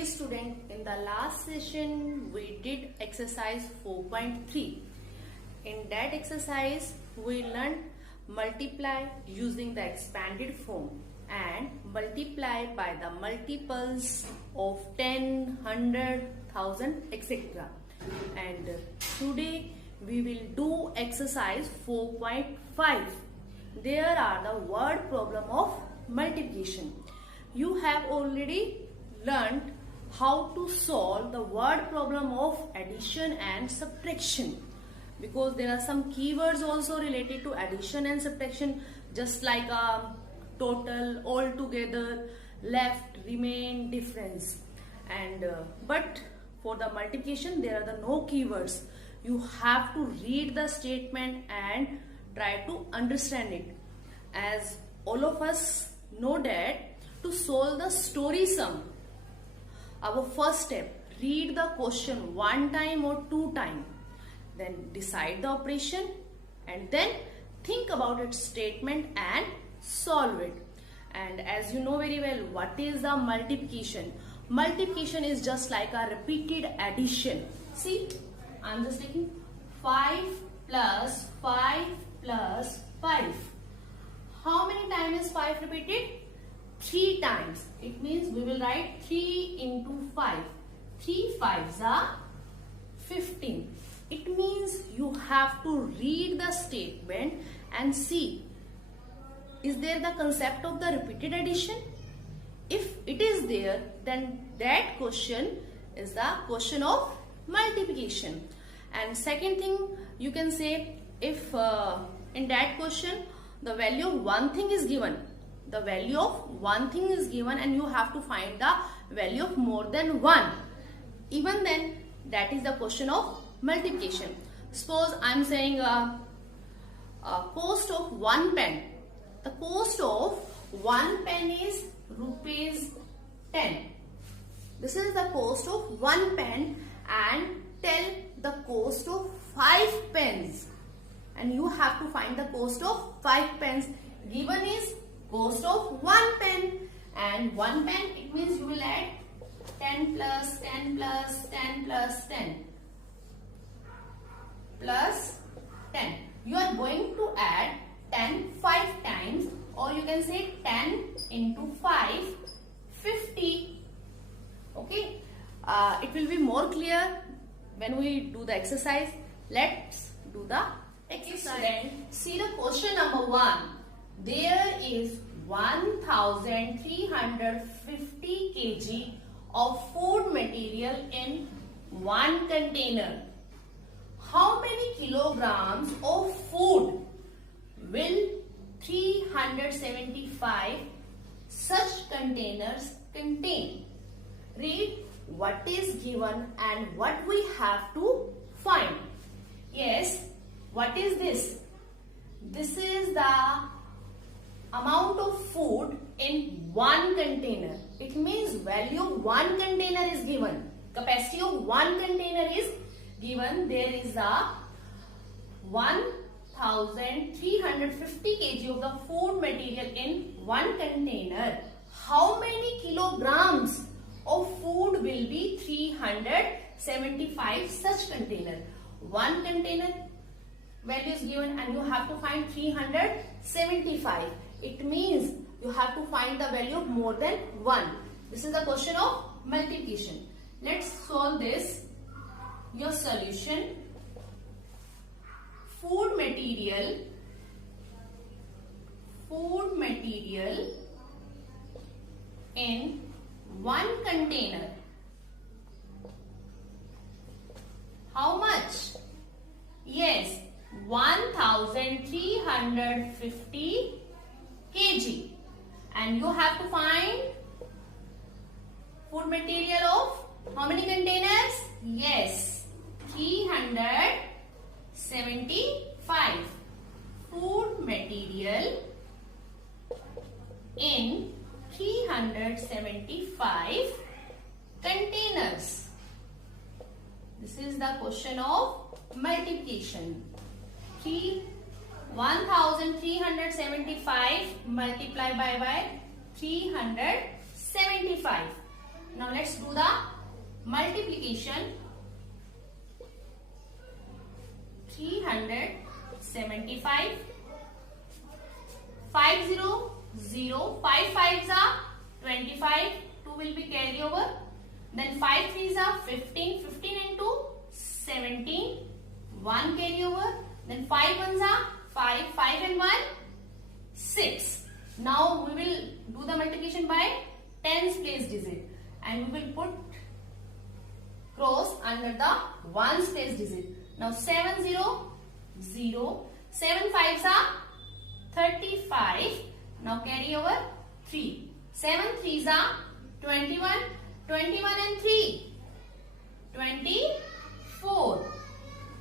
Okay student, in the last session we did exercise 4.3. In that exercise we learned multiply using the expanded form and multiply by the multiples of 10, 100, 1000 etc. And today we will do exercise 4.5. There are the word problem of multiplication. You have already learned how to solve the word problem of addition and subtraction, because there are some keywords also related to addition and subtraction, just like total, altogether, left, remain, difference. And but for the multiplication there are the no keywords. You have to read the statement and try to understand it. As all of us know that to solve the story sum, our first step, read the question one time or two times, then decide the operation and then think about its statement and solve it. And as you know very well, what is the multiplication? Multiplication is just like a repeated addition. See, I am just taking 5 plus 5 plus 5. How many times is 5 repeated? 3 times. It means we will write 3 into 5. 3 5s are 15. It means you have to read the statement and see, is there the concept of the repeated addition? If it is there, then that question is the question of multiplication. And second thing, you can say, if in that question the value of one thing is given, the value of one thing is given and you have to find the value of more than one, even then that is the question of multiplication. Suppose I am saying cost of one pen. The cost of one pen is rupees 10. This is the cost of one pen, and tell the cost of 5 pens, and you have to find the cost of 5 pens. Given is cost of 1 pen, and 1 pen, it means you will add 10 plus 10 plus 10 plus 10 plus 10. You are going to add 10 5 times, or you can say 10 into 5, 50. Okay, it will be more clear when we do the exercise. Let's do the exercise. See the question number 1. There is 1350 kg of food material in one container. How many kilograms of food will 375 such containers contain? Read what is given and what we have to find. Yes, what is this? This is the amount of food in one container. It means value of one container is given. Capacity of one container is given. There is a 1350 kg of the food material in one container. How many kilograms of food will be 375 such container? One container value is given and you have to find 375. It means you have to find the value of more than 1. This is the question of multiplication. Let's solve this. Your solution: food material in one container. How much? Yes, 1350 kg, and you have to find food material of how many containers? Yes, 375. Food material in 375 containers. This is the question of multiplication. 1375 multiplied by 375. Now let's do the multiplication. 375, 5 0 0, 5 5s are 25, 2 will be carry over. Then 5 3s are 15, 15 and 2 17, 1 carry over. Then 5 1s are 5, 5 and 1 6. Now we will do the multiplication by tens place digit and we will put cross under the ones place digit. Now 7 0 0, 7 5s are 35. Now carry over 3. 7 3s are 21, 21 and 3 24.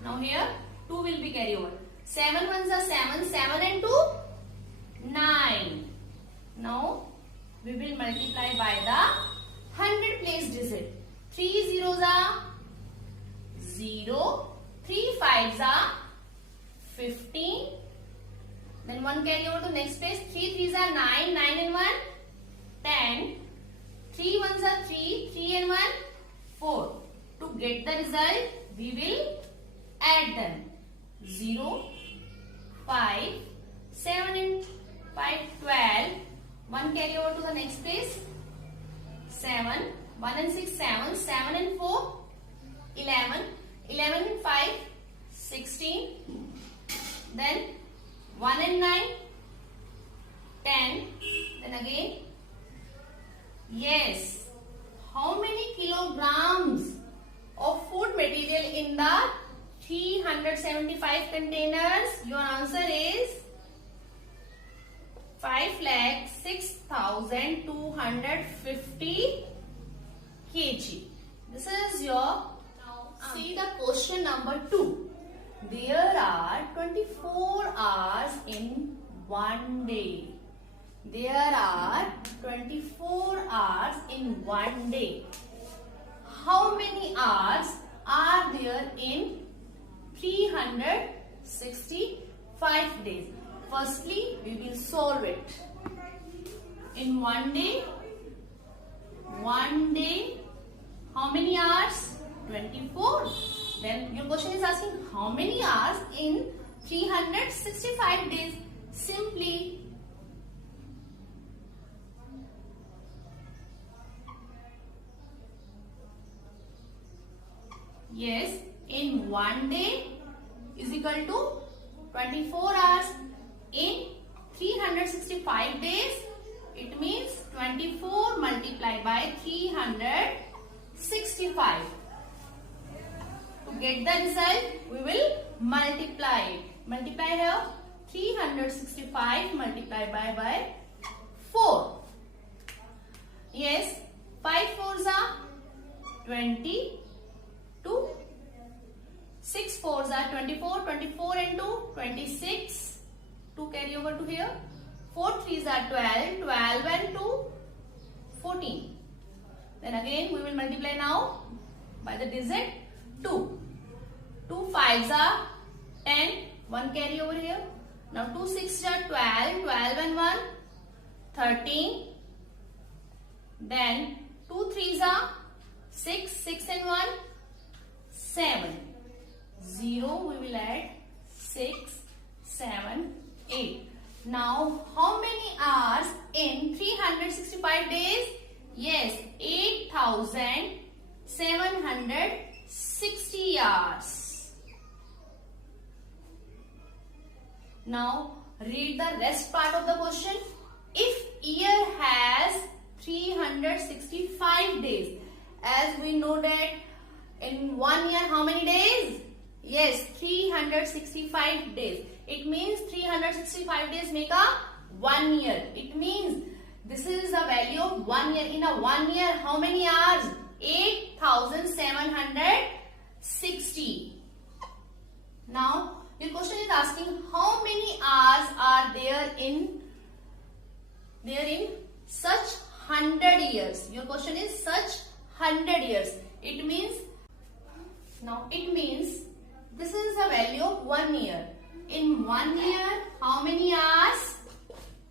Now here 2 will be carry over. 7 1s are 7, 7 and 2 9. Now we will multiply by the 100 place digit. 3 zeros are 0, 3 5s are 15. Then 1 carry over to next place. 3 3s are 9, 9 and 1 10. 3 1s are 3, 3 and 1 4. To get the result, we will add them. 0, 5, 7 and 5, 12. 1 carry over to the next place. 7, 1 and 6, 7, 7 and 4, 11, 11 and 5, 16. Then 1 and 9, 10. Then again, yes. How many kilograms of food material in the 375 containers? Your answer is 5,06,250 kg. This is your. Now see the question number 2. There are 24 hours in one day. There are 24 hours in one day. How many hours are there in 365 days? Firstly, we will solve it. In one day, how many hours? 24. Then your question is asking how many hours in 365 days? Simply yes, in one day is equal to 24 hours. In 365 days, it means 24 multiplied by 365. To get the result, we will multiply it. Multiply here 365 multiplied by 4. Yes, 5 4s are 22. 6 4s are 24. 24 and 2, 26. 2 carry over to here. 4 3s are 12. 12 and 2, 14. Then again we will multiply now by the digit 2. 2 5s are 10. 1 carry over here. Now 2 6s are 12. 12 and 1, 13. Then 2 3s are 6. 6 and 1, 7. 0 we will add 6, 7, 8. Now how many hours in 365 days? Yes, 8,760 hours. Now read the rest part of the question. If year has 365 days, as we know that in 1 year how many days? Yes, 365 days. It means 365 days make a 1 year. It means this is the value of 1 year. In a 1 year, how many hours? 8,760. Now, your question is asking how many hours are there in such 100 years. Your question is such 100 years. It means this is the value of 1 year. In 1 year, how many hours?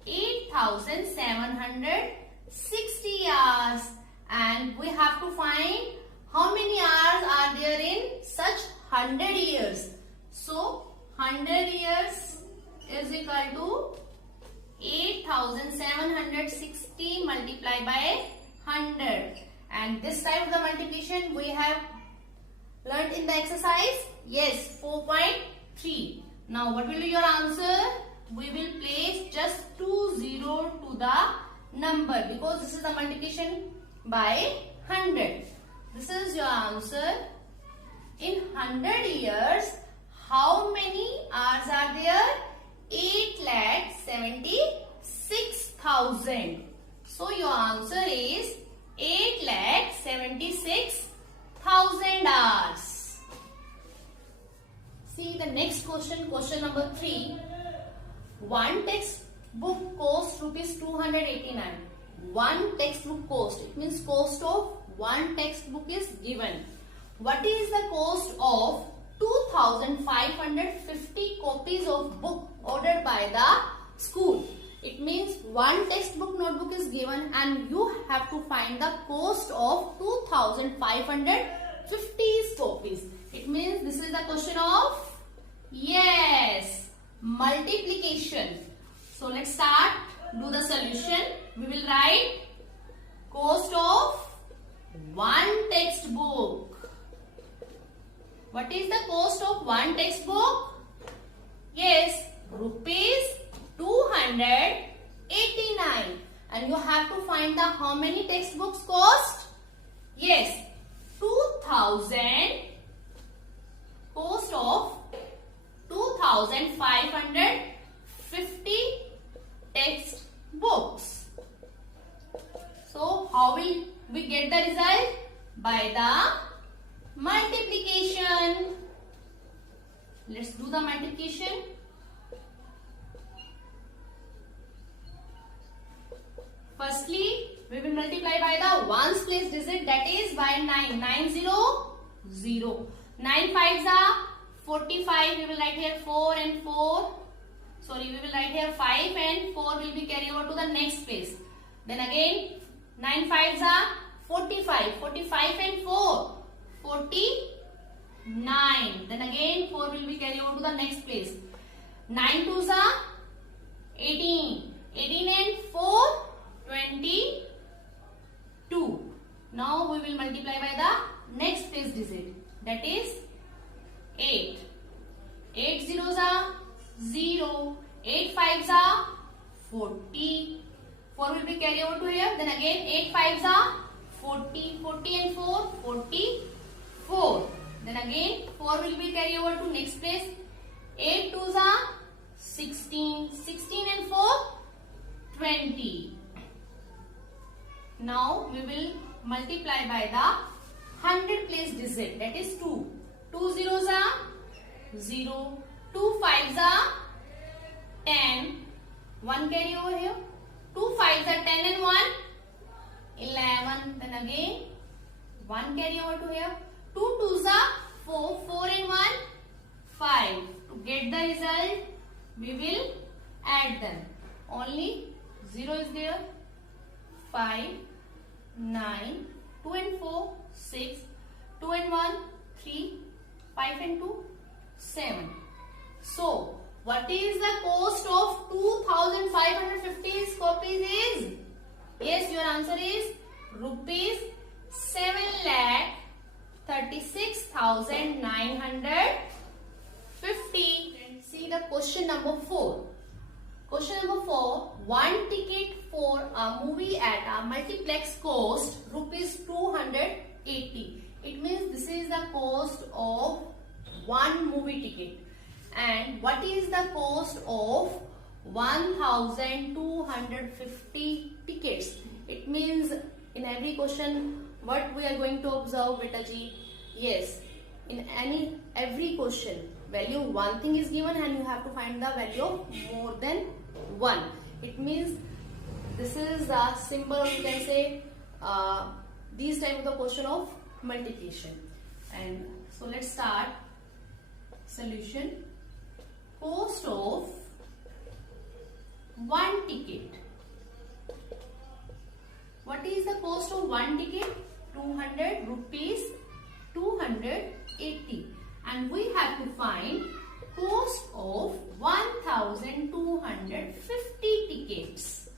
8,760 hours. and we have to find how many hours are there in such 100 years. So 100 years is equal to 8760 multiplied by 100. And this type of the multiplication we have learnt in the exercise. Yes, 4.3. Now what will be your answer? We will place just 20 to the number because this is the multiplication by 100. This is your answer. In 100 years, how many hours are there? 8,76,000. So your answer is 8,76,000 hours. See the next question, question number 3. One textbook cost rupees 289. One textbook cost, it means cost of one textbook is given. What is the cost of 2,550 copies of book ordered by the school? It means one textbook notebook is given and you have to find the cost of 2,550 copies. It means this is the question of, yes, multiplication. So let's start, do the solution. We will write cost of one textbook. What is the cost of one textbook? Yes, rupees 289. And you have to find the how many textbooks cost? Yes, 2,000. Cost of 2,550 textbooks. So how will we get the result? By the multiplication. Let's do the multiplication. Firstly, we will multiply by the ones place digit, that is by 9. 900. 9 5s are 45. We will write here 4 and 4. Sorry, we will write here 5 and 4 will be carried over to the next place. Then again 9 5s are 45. 45 and 4. 49. Then again 4 will be carried over to the next place. 9 2s are 18. 18 and 4, 22. Now we will multiply by the next place digit, that is 8. 8 zeros are 0. 8 5s are 40. 4 will be carried over to here. Then again 8 5s are 40. 40 and 4, 44. Then again 4 will be carried over to next place. 8 2s are 16. 16 and 4, 20. Now we will multiply by the 100 place digit, that is 2. 2 zeros are 0. 2 5s are 10. 1 carry over here. 2 5s are 10 and 1, 11. Then again 1 carry over to here. 2 2s are 4. 4 and 1, 5. To get the result, we will add them. Only 0 is there. 5, 9, 2 and 4, 6, 2 and 1, 3, 5 and 2, 7. So, what is the cost of 2,550 copies is? Yes, your answer is rupees 7,36,950. See the question number 4. Question number 4. One ticket for a movie at a multiplex cost rupees 280. It means this is the cost of one movie ticket. And what is the cost of 1,250 tickets? It means in every question what we are going to observe, beta ji? Yes, in every question value one thing is given and you have to find the value of more than 1. It means this is a simple, you can say these type of the question of multiplication. And so let's start solution. Cost of one ticket. What is the cost of one ticket? 200 rupees, 280. And we have to find cost of 1250 tickets.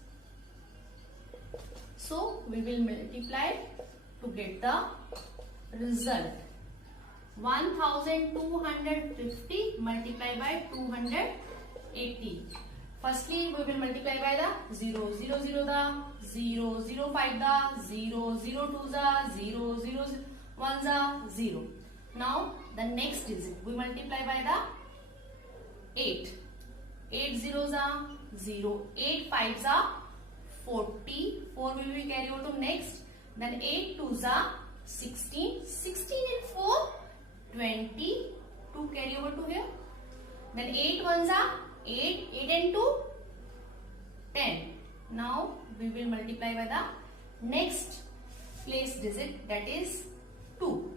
So we will multiply to get the result. 1250 multiplied by 280. Firstly, we will multiply by the 0, 0, 0 the 0, 0, 5 the 0, 0, 2 the 0, 0, 1 the 0. Now the next digit we multiply by the 8. 8 zeros are 0, 8 5s are 40, 4 will be carry over to next. Then 8 2s are 16, 16 and 4 20, 2 carry over to here. Then 8 1s are 8, 8 and 2 10. Now we will multiply by the next place digit, that is 2.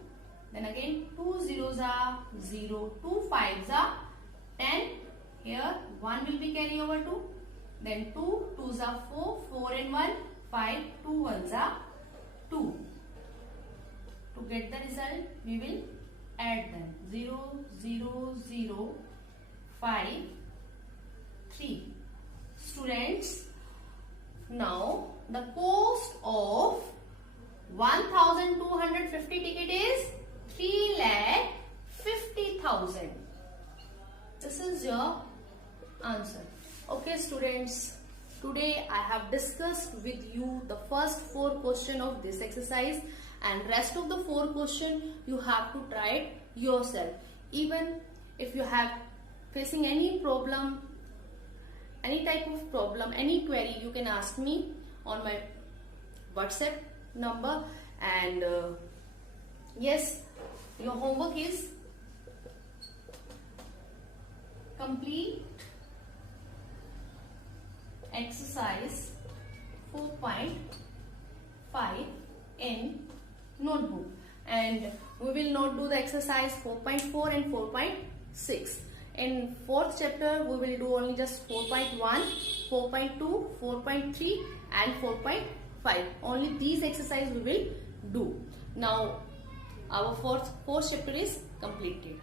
Then again 2 zeros are 0, 2 5s are 10. Here 1 will be carry over to. Then 2 2s are 4, 4 and 1 5, 2 1s are 2. To get the result, we will add them. 0 0 0 5 3. Students, now the cost of 1250 ticket is 3,50,000. This is your answer. Okay students, today I have discussed with you the first 4 questions of this exercise, and rest of the 4 questions you have to try it yourself. Even if you have facing any problem, any type of problem, any query, you can ask me on my WhatsApp number. And yes, your homework is complete exercise 4.5 in notebook, and we will not do the exercise 4.4 and 4.6. In 4th chapter we will do only just 4.1, 4.2, 4.3 and 4.5. Only these exercises we will do. Now our fourth chapter is completed.